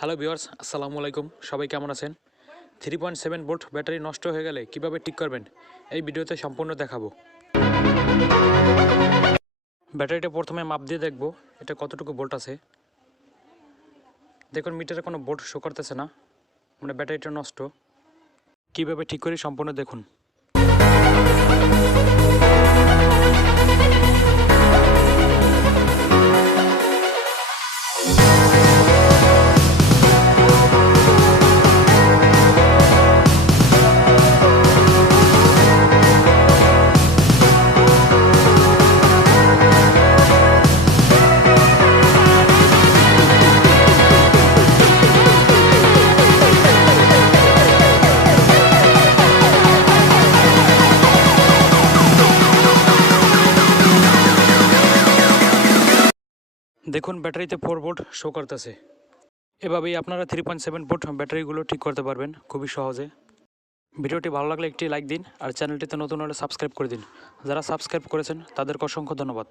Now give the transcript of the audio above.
Hello viewers আসসালামু আলাইকুম সবাই কেমন আছেন? Three point seven volt battery নষ্ট হয়ে গেলে কীভাবে ঠিক করবেন? এই ভিডিওতে সম্পূর্ণ দেখাবো। ব্যাটারিটা প্রথমে মাপ দিয়ে দেখব, এটা কতটুকু ভোল্ট আছে। দেখুন, মিটারে কোনো ভোল্ট শো করতেছে না। মানে ব্যাটারিটা নষ্ট। কীভাবে ঠিক করি সম্পূর্ণ দেখুন। দেখুন, ব্যাটারিতে ফোর ভোল্ট শো করতেছে। এভাবেই আপনারা থ্রি পয়েন্ট সেভেন ভোল্ট ব্যাটারিগুলো ঠিক করতে পারবেন, খুবই সহজে। ভিডিওটি ভালো লাগলে একটি লাইক দিন, আর চ্যানেলটিতে নতুন হলে সাবস্ক্রাইব করে দিন। যারা সাবস্ক্রাইব করেছেন, তাদেরকে অসংখ্য ধন্যবাদ।